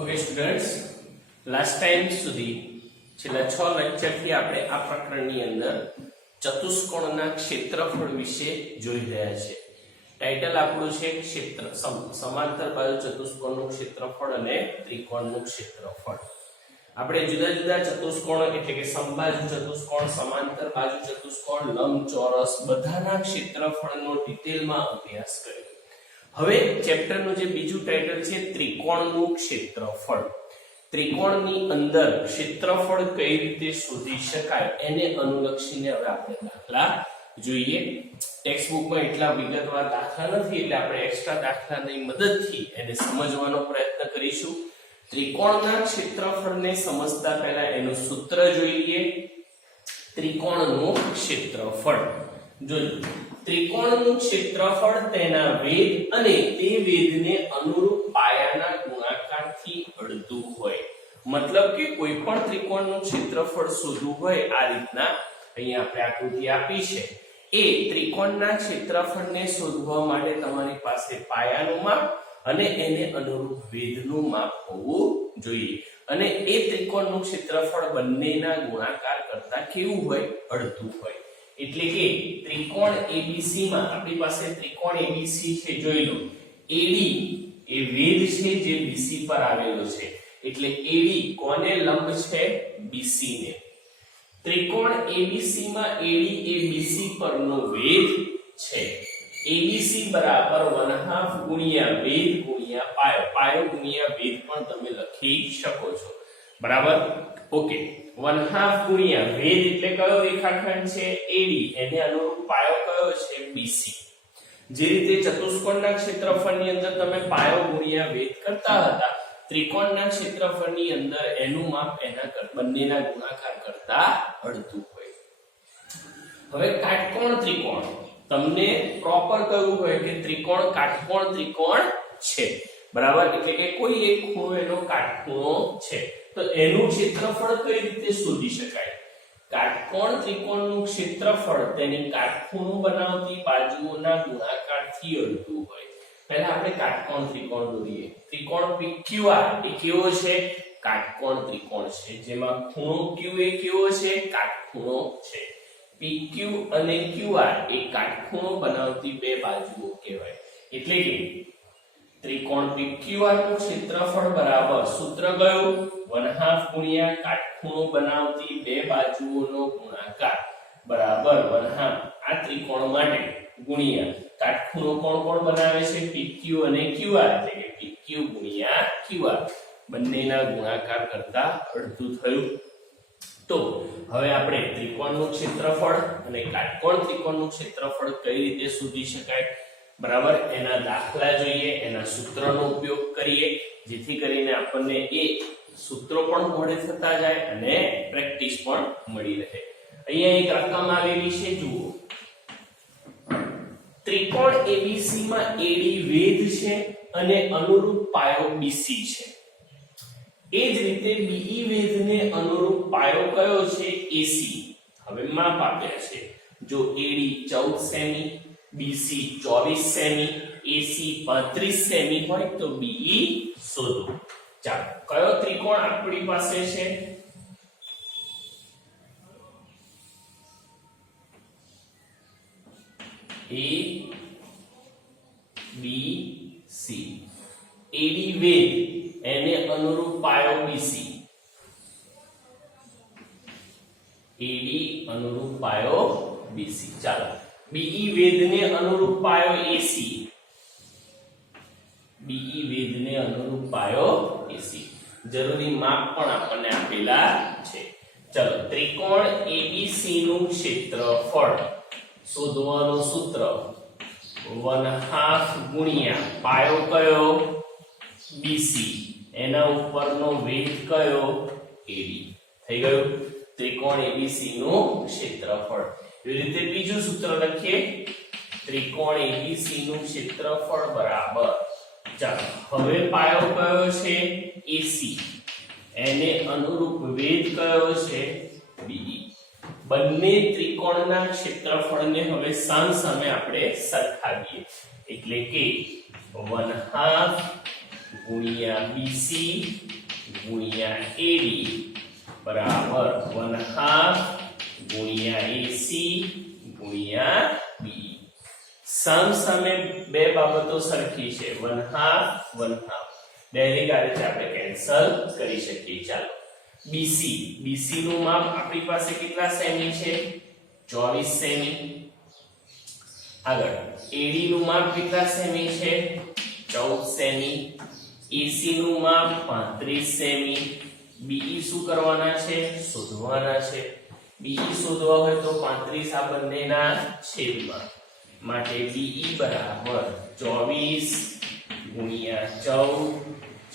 Okay students, last time સુધી છેલ્લા 6 લેક્ચરથી આપણે આ પ્રકરણની અંદર ચતુષ્કોણના ક્ષેત્રફળ વિશે જોઈ રહ્યા છીએ. ટાઇટલ આપણું છે ક્ષેત્ર સમાંતર બાજુ ચતુષ્કોણનું ક્ષેત્રફળ અને ત્રિકોણનું ક્ષેત્રફળ. આપણે જુદા જુદા ચતુષ્કોણ એટલે કે સમબાજુ ચતુષ્કોણ, સમાંતર બાજુ ચતુષ્કોણ, લંબચોરસ બધાના ક્ષેત્રફળનો ડિટેલમાં અભ્યાસ કર્યો. હવે ચેપ્ટરનું જે બીજું ટાઇટલ છે ત્રિકોણનું ક્ષેત્રફળ. ત્રિકોણની અંદર ક્ષેત્રફળ કઈ રીતે શોધી શકાય એને અનુલક્ષીને હવે આપણે દાખલા જોઈએ. ટેક્સ્ટ બુકમાં એટલા વિગતવાર દાખલા નથી એટલે આપણે એક્સ્ટ્રા દાખલાની મદદથી એને સમજવાનો પ્રયત્ન કરીશું. ત્રિકોણના ક્ષેત્રફળને સમજતા પહેલા એનું સૂત્ર જોઈએ. ત્રિકોણનું ક્ષેત્રફળ જોઈએ. ત્રિકોણનું ક્ષેત્રફળ તેના વેધ અને તે વેધને અનુરૂપ પાયાના ગુણાકારથી અડધું હોય. મતલબ કે કોઈ પણ ત્રિકોણનું ક્ષેત્રફળ શોધવું હોય આ રીતના અહીંયા આપણે આકૃતિ આપી છે. એ ત્રિકોણના ક્ષેત્રફળને શોધવા માટે તમારી પાસે પાયાનું માપ અને એને અનુરૂપ વેધનું માપ હોવું જોઈએ. અને એ ત્રિકોણનું ક્ષેત્રફળ બંનેના ગુણાકાર કરતા કેવું હોય? અડધું હોય. એટલે કે ત્રિકોણ ABC માં આપણી પાસે ત્રિકોણ ABC છે, જોઈ લો. AD એ વેધ છે જે BC પર આવેલો છે, એટલે AD કોને લંબ છે? BC ને. ત્રિકોણ ABC માં AD એ BC પરનો વેધ છે. ABC બરાબર 1/2 ગુણ્યા વેધ ગુણ્યા પાયો. પાયો ગુણ્યા વેધ પણ તમે લખી શકો છો. બરાબર? ઓકે. 1/2 ગુણ્યા વેધ એટલે કયો રેખાખંડ છે? AD. એને અનુરૂપ પાયો કયો છે? BC. જે રીતે ચતુષ્કોણના ક્ષેત્રફળની અંદર તમે પાયો ગુણ્યા વેધ કરતા હતા, ત્રિકોણના ક્ષેત્રફળની અંદર એનું માપ એના બંનેના ગુણાકાર કરતા અડધું હોય. હવે કાટકોણ ત્રિકોણ તમને પ્રોપર કયું હોય કે ત્રિકોણ કાટકોણ ત્રિકોણ છે. બરાબર? એટલે કે કોઈ એક ખૂણો એનો કાટખૂણો છે. તો એનું ક્ષેત્રફળ કઈ રીતે શોધી શકાય? કાટકોણ ત્રિકોણનું ક્ષેત્રફળ તેની કાટખૂણો બનાવતી બાજુઓના ગુણાકારથી અડધું હોય. પહેલા આપણે કાટકોણ ત્રિકોણ દોરીએ. ત્રિકોણ PQR એ કેવો છે? કાટકોણ ત્રિકોણ છે, જેમાં ખૂણો Q એ કેવો છે? કાટખૂણો છે. PQ અને QR એ કાટખૂણો બનાવતી બે બાજુઓ કહેવાય. એટલે કે ત્રિકોણ PQR નું ક્ષેત્રફળ બરાબર સૂત્ર કયું? 1/2 ગુણ્યા કાટખૂણો બનાવતી બે બાજુઓનો ગુણાકાર બરાબર 1/2 આ ત્રિકોણ માટે ગુણ્યા કાટખૂણો કોણ કોણ બનાવે છે? PQ અને QR. એટલે કે PQ ગુણ્યા QR બંનેના ગુણાકાર કરતા અડધું થયું. તો હવે આપણે ત્રિકોણનું ક્ષેત્રફળ અને કાટકોણ ત્રિકોણનું ક્ષેત્રફળ કઈ રીતે શોધી શકાય? બરાબર? એના દાખલા જોઈએ, એના સૂત્રનો ઉપયોગ કરીએ, જેથી કરીને આપણને એ સૂત્રો પણ મોઢે થતા જાય અને પ્રેક્ટિસ પણ મળી રહે. અહીંયા એક રકમ આવેલી છે, જુઓ. ત્રિકોણ ABC માં AD વેધ છે અને અનુરૂપ પાયો BC છે. એ જ રીતે BE વેધને અનુરૂપ પાયો કયો છે? AC. હવે માપ આપ્યા છે. જો AD 14 semi, BC 24 semi, AC 35 semi હોય તો BE શોધો. ચાલો, કયો ત્રિકોણ આપણી પાસે છે? ABC. AD વેધ એને અનુરૂપ પાયો BC. AD અનુરૂપ પાયો BC. ચાલો, BE વેધને અનુરૂપ પાયો AC. BE વેધને અનુરૂપ પાયો AC. જરૂરી માપ પણ આપણને આપેલા છે. ચલો, ત્રિકોણ ABC નું ક્ષેત્રફળ શોધવાનું સૂત્ર 1/2 ગુણ્યા પાયો કયો? BC. એના ઉપરનો વેધ કયો? AD. થઈ ગયું ત્રિકોણ ABC નું ક્ષેત્રફળ. એવી રીતે બીજું સૂત્ર લખીએ. ત્રિકોણ ABC નું ક્ષેત્રફળ બરાબર, ચાલો હવે પાયો કયો છે? AC. એને અનુરૂપ વેધ કયો છે? BE. બંને ત્રિકોણના ક્ષેત્રફળને હવે સામસામે આપણે સરખાવીએ. એટલે કે 1/2 ગુણ્યા BC ગુણ્યા AD બરાબર 1/2 ગુણ્યા AC ગુણ્યા BE. સામે બે બાબતો સરખી છે 1/2 1/2 ડાયરેક્ટ આ રીતે આપણે કેન્સલ કરી શકીએ. ચાલો BC નું માપ આપણી પાસે કેટલા સેમી છે 24 સેમી. આગળ AD નું માપ કેટલા સેમી છે 14 સેમી. AC નું માપ 35 સેમી. BE શું કરવાના છે શોધવાના છે. BE શોધવા હોય તો 35 આ બંનેના છેદમાં માટે BE બરાબર 24 ગુણ્યા 14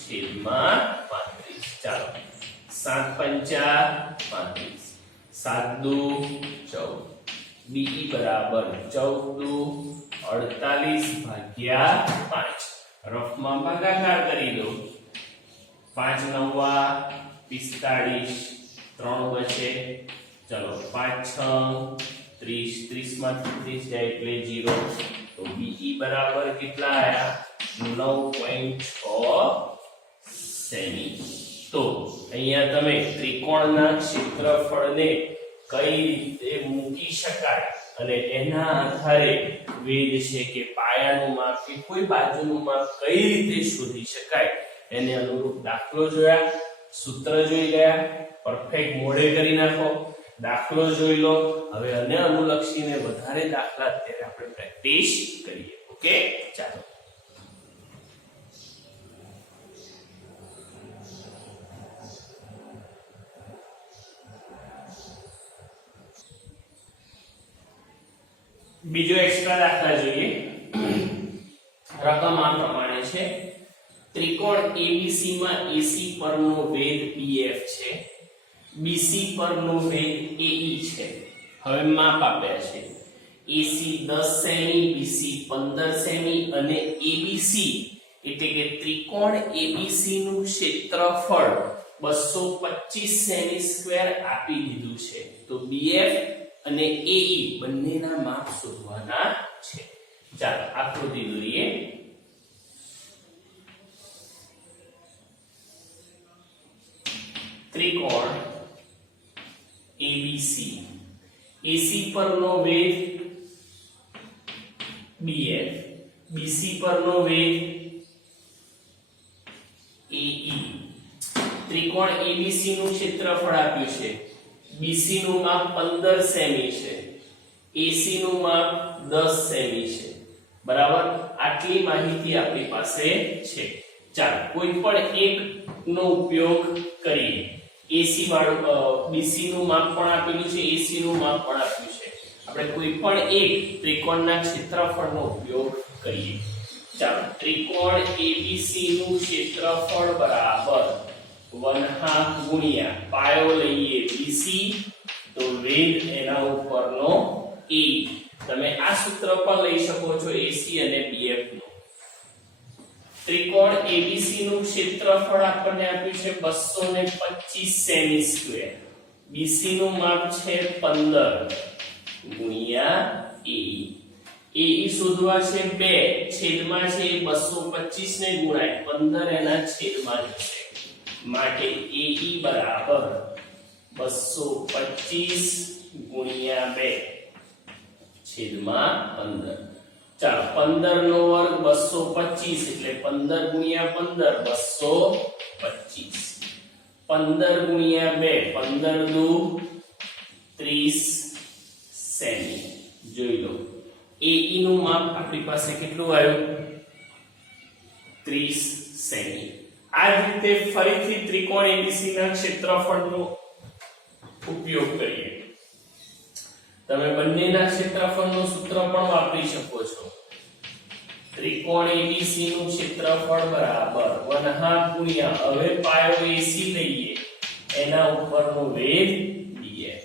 છેદમાં 35. ચાલો 7 × 5 35 7 દુ 14 BE બરાબર 14 48 ભાગ્યા 5 રફમાં ભાગાકાર કરી દો 5 9 45 3 બચે. ચલો 5 6 30 30 માંથી 30 જાય એટલે 0 તો BE બરાબર કેટલા આયા 9.6 સેમી. તો અહીંયા તમે ત્રિકોણના ક્ષેત્રફળને કઈ રીતે મૂકી શકાય અને એના આધારે વેધ છે કે પાયાનું માપ કે કોઈ બાજુનું માપ કઈ રીતે શોધી શકાય એને અનુરૂપ દાખલો જોયા, સૂત્ર જોઈ ગયા, પરફેક્ટ મોડે કરી નાખો, દાખલો જોઈ લો. હવે આને અનુલક્ષીને વધારે દાખલા અત્યારે આપણે પ્રેક્ટિસ કરીએ. ઓકે ચાલો બીજો એક્સ્ટ્રા દાખલા જોઈએ. રકમ આ પ્રમાણે છે. ત્રિકોણ ABC માં AC પરનો વેધ BF છે, BC પરનો વેધ AE છે. હવે માપ આપ્યા છે. AC 10 સેમી, BC 15 સેમી અને ABC એટલે કે ત્રિકોણ ABC નું ક્ષેત્રફળ 225 સેમી સ્ક્વેર આપી દીધું છે. તો BF અને AE બંનેના માપ શોધવાના છે. ચાલો આકૃતિ દોરીએ. ત્રિકોણ ABC AC પરનો વેધ BF, BC પરનો વેધ AE. ત્રિકોણ ABC નું ક્ષેત્રફળ આપ્યું છે. BC નું માપ 15 સેમી છે, AC નું માપ 10 સેમી છે. બરાબર આટલી માહિતી આપણી પાસે છે. ચાલો કોઈ પણ એક નો ઉપયોગ કરીએ. AC વાળું BC નું માપ પણ આપેલું છે, AC નું માપ પણ આપ્યું છે. આપણે કોઈ પણ એક ત્રિકોણના ક્ષેત્રફળનો ઉપયોગ કરીએ. ચાલો ત્રિકોણ ABC નું ક્ષેત્રફળ બરાબર 1/2 ગુણ્યા પાયો લઈએ BC તો વેધ એના ઉપરનો AE. તમે આ સૂત્ર પણ લઈ શકો છો AC અને BF નું. ત્રિકોણ ABC નું ક્ષેત્રફળ આપણને આપ્યું છે 225 સેમી સ્ક્વેર. BC નું માપ છે 15 ગુણ્યા AE. AE શોધવા છે 2 છેદમાં છે 225 ને ગુણાય 15 એના છેદમાં જશે માટે AE બરાબર 225 ગુણ્યા 2 છેદમાં 15. ચાલો 15 નો વર્ગ 225 એટલે 15 ગુણ્યા 15 225. 15 ગુણ્યા 2 15 દુ 30 સેમી. જોઈ લો AE નું માપ આપણી પાસે કેટલું આવ્યું 30 સેમી. આ જ રીતે ફરીથી ત્રિકોણ ABC ના ક્ષેત્રફળનો ઉપયોગ કરીએ. તમે બંનેના ક્ષેત્રફળનું સૂત્ર પણ વાપરી શકો છો. ત્રિકોણ ABC નું ક્ષેત્રફળ બરાબર 1/2 ગુણ્યા હવે પાયો AC લઈએ એના ઉપરનો વેધ BF.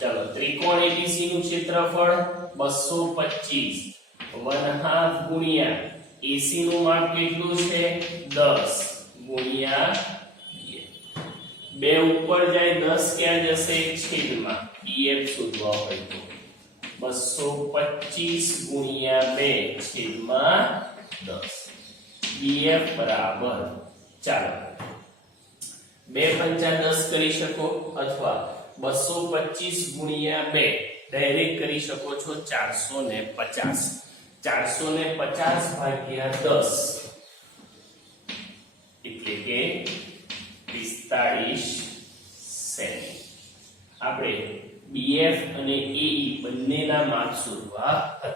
ચાલો ત્રિકોણ ABC નું ક્ષેત્રફળ 225 1/2 ગુણ્યા AC નું માપ કેટલું છે 10 ગુણ્યા 2 ઉપર જાય 10 ક્યાં જશે છેદમાં BF શોધવા હોય તો 225 ગુણ્યા 2 છેદમાં 10. BF બરાબર, ચાલો 2 પંચા 10 કરી શકો અથવા 225 ગુણ્યા 2 ડાયરેક્ટ કરી શકો છો 450. 450 ભાગ્યા 10 એટલે કે 45 સેમી. આપણે BF અને AE બંનેના માપ શોધવા હતા,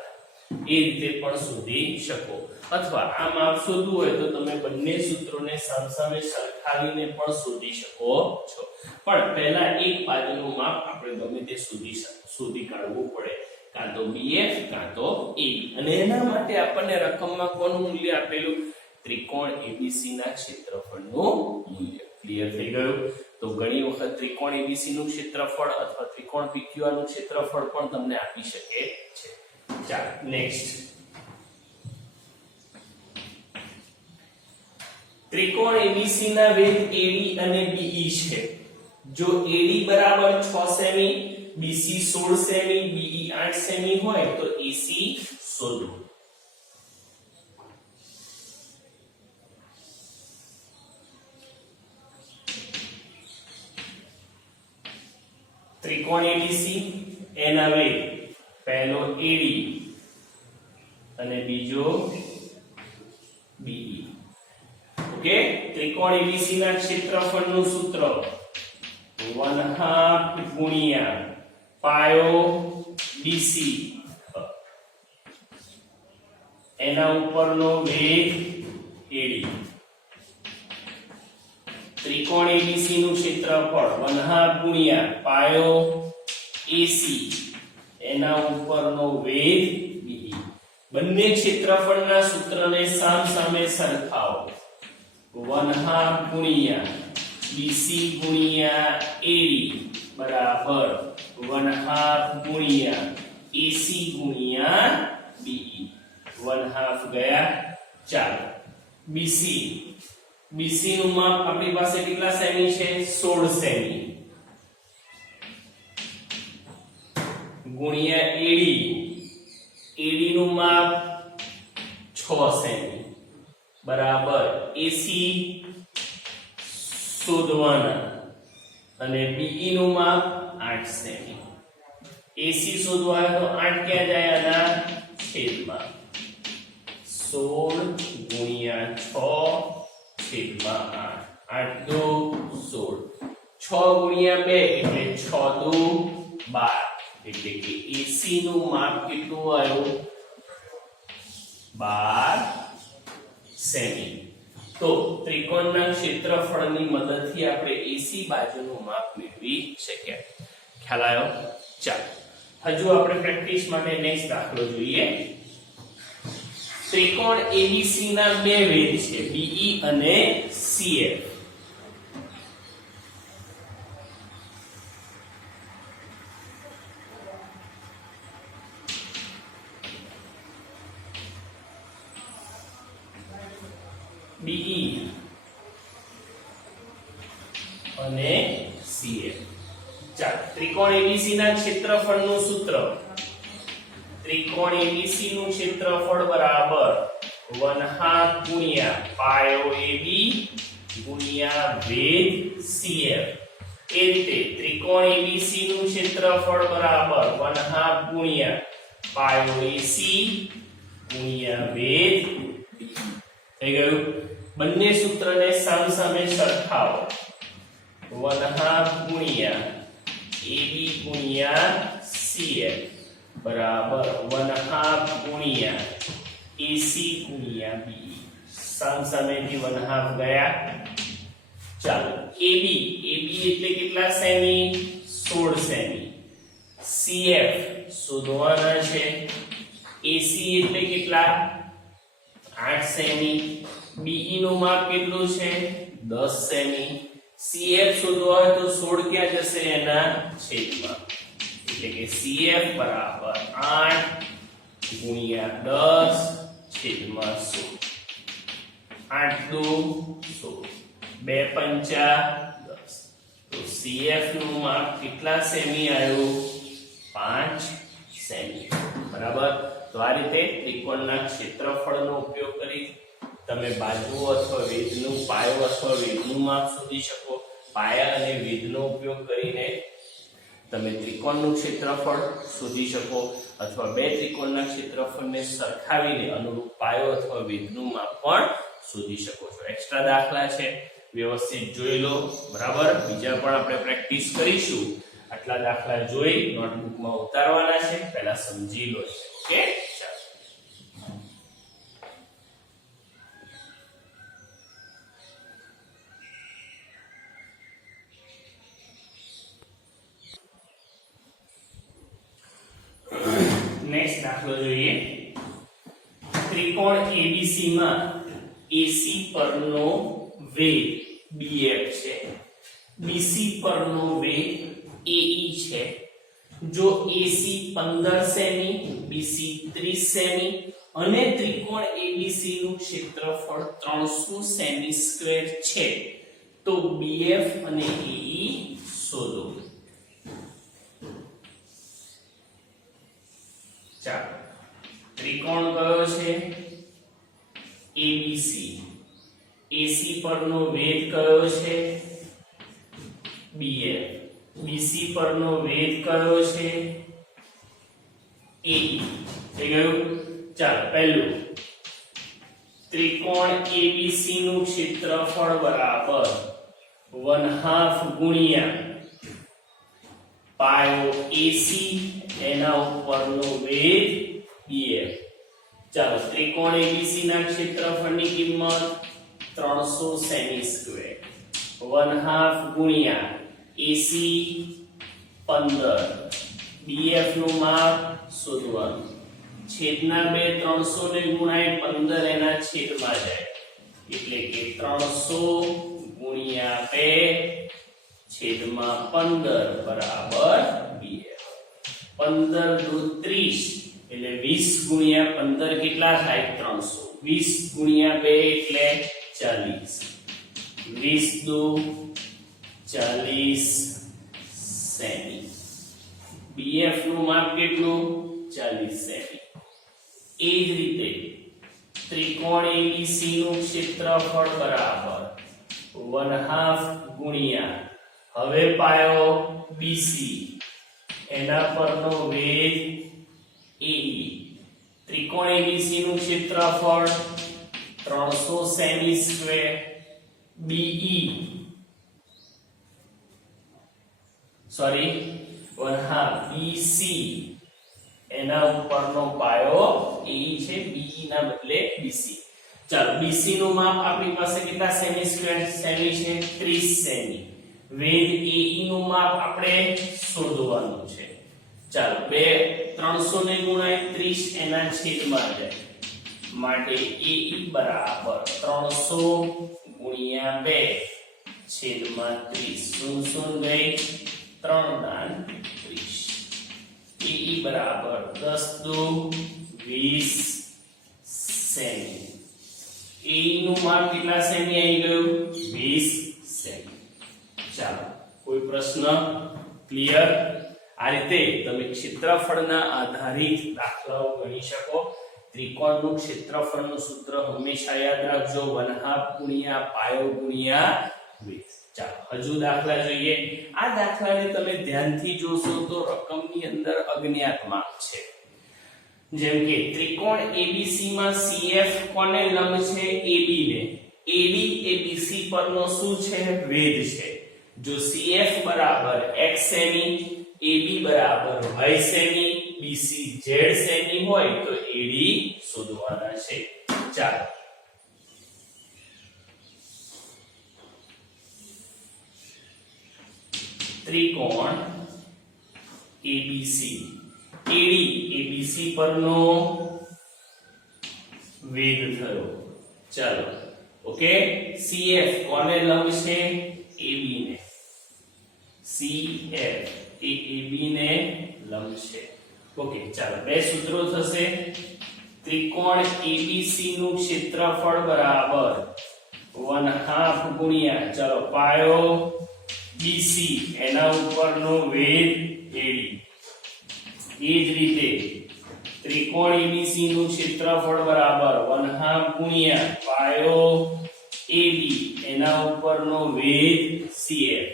એ રીતે પણ શોધી શકો અથવા આ માપ શોધવું હોય તો તમે બંને સૂત્રોને સામસામે સરખાવીને પણ શોધી શકો છો. પણ પહેલા એક બાજુનું માપ આપણે ગમે તે શોધી કાઢવું પડે, કાં તો BF કાં તો AE. અને એના માટે આપણને રકમમાં કોનું મૂલ્ય આપેલું? ત્રિકોણ ABC ના ક્ષેત્રફળનું મૂલ્ય. ક્લિયર થઈ ગયું? તો ઘણી વખત ત્રિકોણ ABC નું ક્ષેત્રફળ અથવા ત્રિકોણ PQR નું ક્ષેત્રફળ પણ તમને આપી શકે છે. ચાલો નેક્સ્ટ, ત્રિકોણ ABC ના વેધ AD અને BE છે. જો AD બરાબર 6 semi, BC 16 semi, BE 8 semi હોય તો AC શોધો. ત્રિકોણ ABC એના વેધ પહેલો AD અને બીજો BE. ઓકે, ત્રિકોણ ABC ના ક્ષેત્રફળનું સૂત્ર 1/2 ગુણ્યા પાયો BC, એના ઉપરનો વેધ AD. ત્રિકોણ ABC નું ક્ષેત્રફળ 1/2 ગુણ્યા પાયો AC, એના ઉપરનો વેધ BE. બંને ક્ષેત્રફળના સૂત્રને સામસામે સરખાવો. 1/2 ગુણ્યા BC ગુણ્યા AD બરાબર 1/2 ગુણ્યા AC ગુણ્યા BE. 1/2 ગયા. ચાલો BC નું માપ આપણી પાસે કેટલા સેમી છે? 16 સેમી ગુણ્યા AD નું માપ 6 સેમી બરાબર AC શોધવાના અને BE નું માપ 8 સેમી. AC શોધવા તો 8 ક્યાં જાય? આના છેદમાં 16 ગુણ્યા 6 છેદમાં 8. 8 દુ 16, 6 ગુણ્યા 2 એટલે 6 દુ 12, એટલે કે AC નું માપ કેટલું આવ્યું? 12 સેમી. તો ત્રિકોણના ક્ષેત્રફળની મદદથી આપણે AC બાજુનું માપ મેળવી શક્યા. ખ્યાલ આવ્યો? ચાલો હજુ આપણે પ્રેક્ટિસ માટે નેક્સ્ટ દાખલો જોઈએ. ત્રિકોણ ABC ના બે વેધ છે, BE અને CF. BE અને CF. ચાલો ત્રિકોણ ABC ના ક્ષેત્રફળનું સૂત્ર. ત્રિકોણ ABC નું ક્ષેત્રફળ બરાબર 1/2 ગુણ્યા પાયો AB ગુણ્યા વેધ CF. એ રીતે ત્રિકોણ ABC નું ક્ષેત્રફળ બરાબર 1/2 ગુણ્યા પાયો AC ગુણ્યા વેધ BE. થઈ ગયું? બંને સૂત્રને સામસામે સરખાવો. 1/2 ગુણ્યા AB ગુણ્યા CF બરાબર 1/2 ગુણ્યા AC ગુણ્યા BE. સામસામેથી 1/2 ગયા. ચાલો AB એટલે કેટલા સેમી? 16 સેમી. CF શોધવાના છે. AC એટલે કેટલા? 8 સેમી. BE નું માપ કેટલું છે? 10 સેમી. CF શોધવા હોય તો 16 ક્યાં જશે? એના છેદમાં, એટલે કે CF બરાબર 8 ગુણ્યા 10 છેદમાં 16. 8 દુ 16, 2 પંચા 10. તો CF નું માપ કેટલા સેમી આવ્યું? 5 સેમી. બરાબર. તો આ રીતે ત્રિકોણના ક્ષેત્રફળનો ઉપયોગ કરી તમે બાજુઓ અથવા વેધનું પાયો અથવા વેધનું માપ શોધી શકો. પાયા અને વેધનો ઉપયોગ કરીને તમે ત્રિકોણનું ક્ષેત્રફળ શોધી શકો અથવા બે ત્રિકોણના ક્ષેત્રફળને સરખાવીને અનુરૂપ પાયો અથવા વેધનું માપ પણ શોધી શકો છો. એક્સ્ટ્રા દાખલા છે, વ્યવસ્થિત જોઈ લો. બરાબર, બીજા પણ આપણે પ્રેક્ટિસ કરીશું. આટલા દાખલા જોઈ નોટબુકમાં ઉતારવાના છે, પહેલા સમજી લો. ઓકે, નેક્સ્ટ દાખલો જોઈએ. ત્રિકોણ ABC માં AC પરનો વેગ BF છે, BC પરનો વેગ AE છે. જો AC 15 સેમી, BC 30 સેમી અને ત્રિકોણ ABC નું ક્ષેત્રફળ 300 સેમી સ્ક્વેર છે તો BF અને AE શોધો. ચાલો, ત્રિકોણ કયો છે? ABC. AC પરનો વેગ કયો છે? BF. BC પરનો વેગ કયો છે? AE. થઈ ગયું? ચાલો, પહેલું ત્રિકોણ ABC નું ક્ષેત્રફળ બરાબર 1/2 ગુણ્યા પાયો AC એના ઉપરનો વેગ BF. ચાલો, ત્રિકોણ ABC ના ક્ષેત્રફળની કિંમત 300 સેમી સ્ક્વેર, 1/2 ગુણ્યા AC 15, BF નું માપ શોધવાનું. છેદના બે 300 ને ગુણાય 15 એના છેદમાં જાય એટલે કે 300 ગુણ્યા 2 છેદમાં 15 બરાબર BF. 15 દુ 30 એટલે 20 ગુણ્યા 15 કેટલા થાય? 300. 20 ગુણ્યા 2 એટલે 40. 20 દુ 40 સેમી. BF નું માપ કેટલું? 40 સેમી. એ જ રીતે ત્રિકોણ ABC નું ક્ષેત્રફળ બરાબર 1/2 ગુણ્યા હવે પાયો BC એના પરનો વેગ AE. ત્રિકોણ ABC નું ક્ષેત્રફળ 300 semi square, BE sorry 1/2 BC એના ઉપરનો પાયો AE છે, BE ના બદલે BC. ચાલો, BC નું માપ આપણી પાસે કેટલા સેમી સ્ક્વેર? સેમી છે, 30 સેમી. વેગ AE નું માપ આપણે શોધવાનું છે. ચાલો, 300 ને ગુણાય 30 એના છેદમાં જાય માટે AE બરાબર 300 ગુણ્યા 2 છેદમાં 30. 0 ગઈ 3 દાન 30. AE બરાબર 10 દુ 20 સેમી. AE નું માપ કેટલા સેમી આવી ગયું? 20 સેમી. ચાલો, કોઈ પ્રશ્ન? ક્લિયર? આ રીતે તમે ક્ષેત્રફળના આધારિત દાખલાઓ ગણી શકો. ત્રિકોણનું ક્ષેત્રફળનું સૂત્ર હંમેશા યાદ રાખજો, 1/2 ગુણ્યા પાયો ગુણ્યા વેગ. ચાલો, હજુ દાખલા જોઈએ. આ દાખલાને તમે ધ્યાનથી જોશો તો રકમની અંદર અજ્ઞાત માપ છે. જેમ કે ત્રિકોણ ABC માં CF કોને લંબ છે? AB ને. AB એ BC પરનો શું છે? વેધ છે. જો CF બરાબર x સેમી, AB બરાબર y semi, BC z semi હોય તો AD શોધવાના છે. ચાલો, ત્રિકોણ ABC. AD ABC પરનો વેધ થયો. ચાલો, ઓકે. CF કોને લંબ છે? AB ને. CF એ AB ને લંબ છે. ઓકે, ચાલો, બે સૂત્રો થશે. ત્રિકોણ ABC નું ક્ષેત્રફળ બરાબર 1/2 ગુણ્યા ચાલો પાયો BC એના ઉપરનો વેધ AD. એ જ રીતે ત્રિકોણ ABC નું ક્ષેત્રફળ બરાબર 1/2 ગુણ્યા પાયો AB એના ઉપરનો વેધ CF.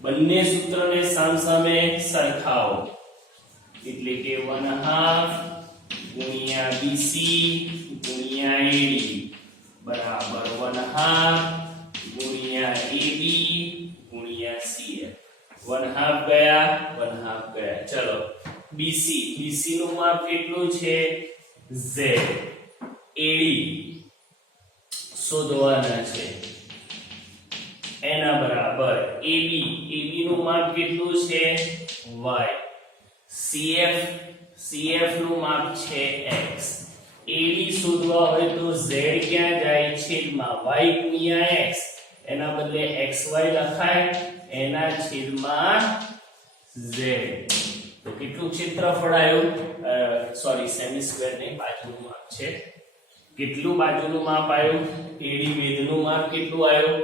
બંને સૂત્રને સામસામે સરખાવો એટલે કે 1/2 ગુણ્યા BC ગુણ્યા AD બરાબર 1/2 ગુણ્યા AB ગુણ્યા CF. 1/2 ગયા 1/2 ગયા. ચલો BC નું માપ કેટલું છે Z. AD શોધવાના છે એના બરાબર AB નું માપ કેટલું છે Y. CF નું માપ છે X. AD શોધવા હોય તો Z ક્યાં જાય છેદમાં Y ગુણ્યા X. એના બદલે XY લખાય એના છેદમાં Z. તો કેટલું ક્ષેત્રફળ આવ્યું સોરી સેમી સ્ક્વેર ને બાજુનું માપ છે કેટલું બાજુનું માપ આવ્યું AD વેધનું માપ કેટલું આવ્યું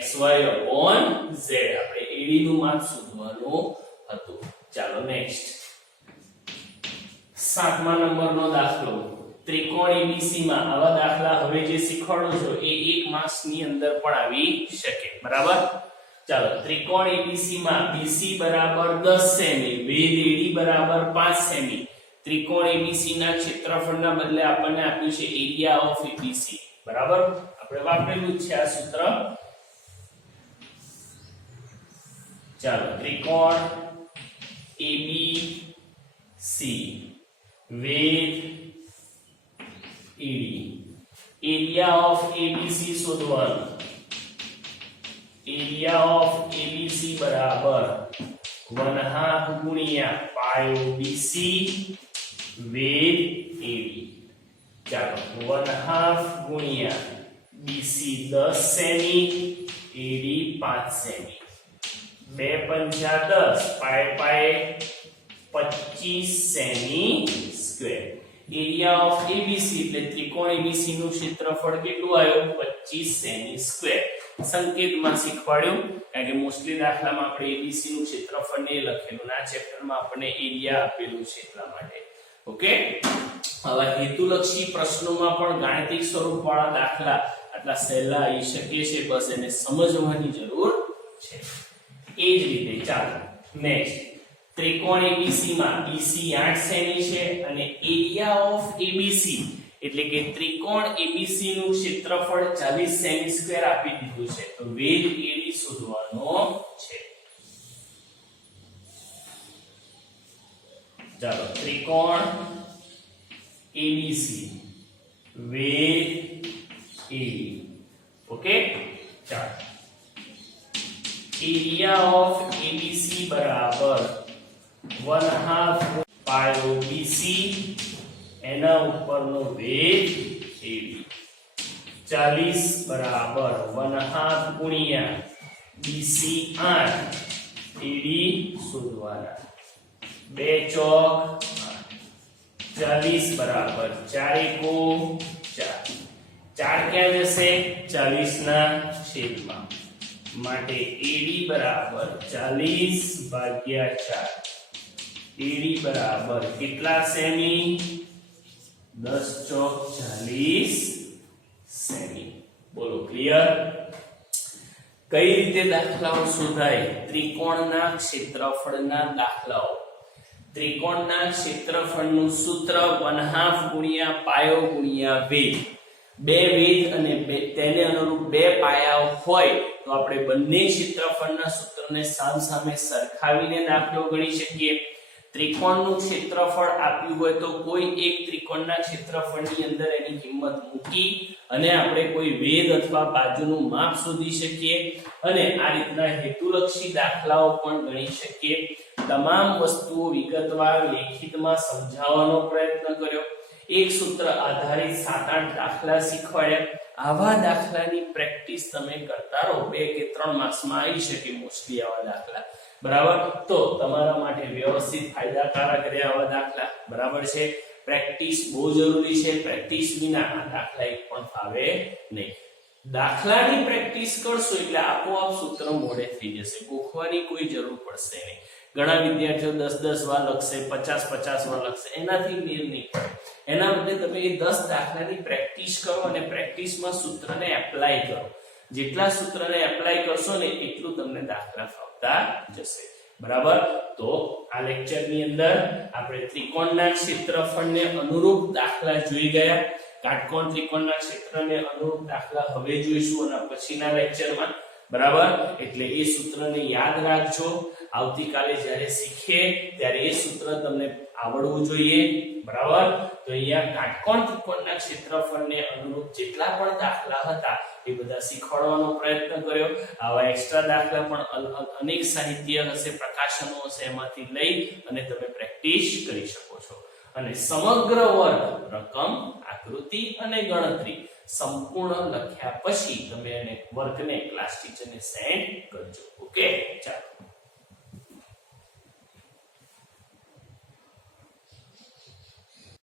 XY upon Z. આપણે AD નું માપ શોધવાનું હતું. ચાલો નેક્સ્ટ 7મા નંબરનો દાખલો. ત્રિકોણ ABC માં આવા દાખલા હવે જે શીખવાડો છો એ 1 માર્ક્સ ની અંદર પણ આવી શકે બરાબર. ચાલો ત્રિકોણ ABC માં BC બરાબર 10 સેમી વેધ AD બરાબર 5 સેમી. ત્રિકોણ ABC ના ક્ષેત્રફળના બદલે આપણને આપ્યું છે એરિયા ઓફ ABC બરાબર. આપણે વાપરેલું છે આ સૂત્ર. ચાલો ત્રિકોણ ABC વેધ AD area of ABC શોધવાનું. એરિયા ઓફ ABC બરાબર 1/2 ગુણ્યા પાયો BC વેધ AD. ચાલો 1/2 ગુણ્યા BC 10 સેમી AD 5 સેમી. 2 પંચા 10 પાય 25 semi square. Area of ABC એટલે ત્રિકોણ ABC નું ક્ષેત્રફળ કેટલું આવ્યું 25 સેમી સ્ક્વેર. સંકેતમાં શીખવાડ્યું કારણ કે મોસ્ટલી દાખલામાં આપણે ABC નું ક્ષેત્રફળ ને લખેલું ના ચેપ્ટરમાં આપણને એરિયા આપેલું છે એટલા માટે. ઓકે હવે હેતુલક્ષી પ્રશ્નોમાં પણ ગાણિતિક સ્વરૂપવાળા દાખલા આટલા સહેલા આવી શકે છે બસ એને સમજવાની જરૂર છે. એ જ રીતે ચાલો નેક્સ્ટ ત્રિકોણ ABC માં BC 8 સેમી છે અને એરિયા ઓફ ABC એટલે કે ત્રિકોણ ABC નું ક્ષેત્રફળ 40 સેમી સ્ક્વેર આપી દીધું છે તો વેધ AD શોધવાનો છે. ચાલો ત્રિકોણ ABC વેધ AD. ઓકે ચાલો એરિયા ઓફ ABC બરાબર 1/2 પાયો BC એના ઉપરનો વેધ AD. 40 બરાબર 1/2 ગુણ્યા BC 8 AD શોધવાના. 2 ચોક 40 બરાબર 4 એકુ 4. 4 ક્યાં જશે 40 ના છેદમાં માટે AD બરાબર 40 ભાગ્યા 4. AD બરાબર કેટલા સેમી 10 ચોક 40 સેમી. બોલો ક્લિયર. કઈ રીતે દાખલાઓ શોધાય ત્રિકોણના ક્ષેત્રફળના દાખલાઓ. ત્રિકોણના ક્ષેત્રફળનું સૂત્ર 1/2 ગુણ્યા પાયો ગુણ્યા વેધ. બે વેધ અને તેને અનુરૂપ બે પાયાઓ હોય તો આપણે બંને ક્ષેત્રફળના સૂત્રને સામસામે સરખાવીને દાખલો ગણી શકીએ. ત્રિકોણનું ક્ષેત્રફળ આપ્યું હોય તો કોઈ એક ત્રિકોણના ક્ષેત્રફળની અંદર એની કિંમત મૂકી અને આપણે કોઈ વેધ અથવા બાજુનું માપ શોધી શકીએ અને આ રીતના હેતુલક્ષી દાખલાઓ પણ ગણી શકીએ. તમામ વસ્તુઓ વિગતવાર લેખિતમાં સમજાવવાનો પ્રયત્ન કર્યો. એક સૂત્ર આધારિત 7-8 દાખલા શીખવાડ્યા. આવા દાખલાની પ્રેક્ટિસ તમે કરતા રહો 2 કે 3 માર્ક્સમાં આવી શકે મોસ્ટલી આવા દાખલા બરાબર. તો તમારા માટે વ્યવસ્થિત ફાયદાકારક રહે આવા દાખલા બરાબર છે. પ્રેક્ટિસ બહુ જરૂરી છે. પ્રેક્ટિસ વિના આ દાખલા એક પણ ફાવે નહીં. દાખલાની પ્રેક્ટિસ કરશો એટલે આપોઆપ સૂત્ર મોડે થઈ જશે, ગોખવાની કોઈ જરૂર પડશે નહીં. ઘણા વિદ્યાર્થીઓ 10-10 વાર લખશે, 50-50 વાર લખશે, એનાથી મેળ નહીં પડે. એના બદલે તમે એ 10 દાખલાની પ્રેક્ટિસ કરો અને પ્રેક્ટિસમાં સૂત્રને એપ્લાય કરો. જેટલા સૂત્રને એપ્લાય કરશો ને એટલું તમને દાખલા ફાવતા જશે. બરાબર? તો આ લેક્ચરની અંદર આપણે ત્રિકોણના ક્ષેત્રફળને અનુરૂપ દાખલા જોઈ ગયા. કાટકોણ ત્રિકોણના ક્ષેત્રને અનુરૂપ દાખલા હવે જોઈશું અને પછીના લેક્ચરમાં. બરાબર? એટલે એ સૂત્રને યાદ રાખજો. આવતીકાલે જ્યારે શીખીએ ત્યારે એ સૂત્ર તમને આવડવું જોઈએ. બરાબર? તો અહીંયા કાટકોણ ત્રિકોણના ક્ષેત્રફળને અનુરૂપ જેટલા પણ દાખલા હતા એ બધા શીખવાડવાનો પ્રયત્ન કર્યો. આવા એક્સ્ટ્રા દાખલા પણ અનેક સાહિત્ય હશે, પ્રકાશનો હશે, એમાંથી લઈ અને તમે પ્રેક્ટિસ કરી શકો છો. અને સમગ્ર વર્ગ, રકમ, આકૃતિ અને ગણતરી સંપૂર્ણ લખ્યા પછી તમે એને વર્ગને ક્લાસ ટીચરને સેન્ડ કરજો. ઓકે, ચાલો.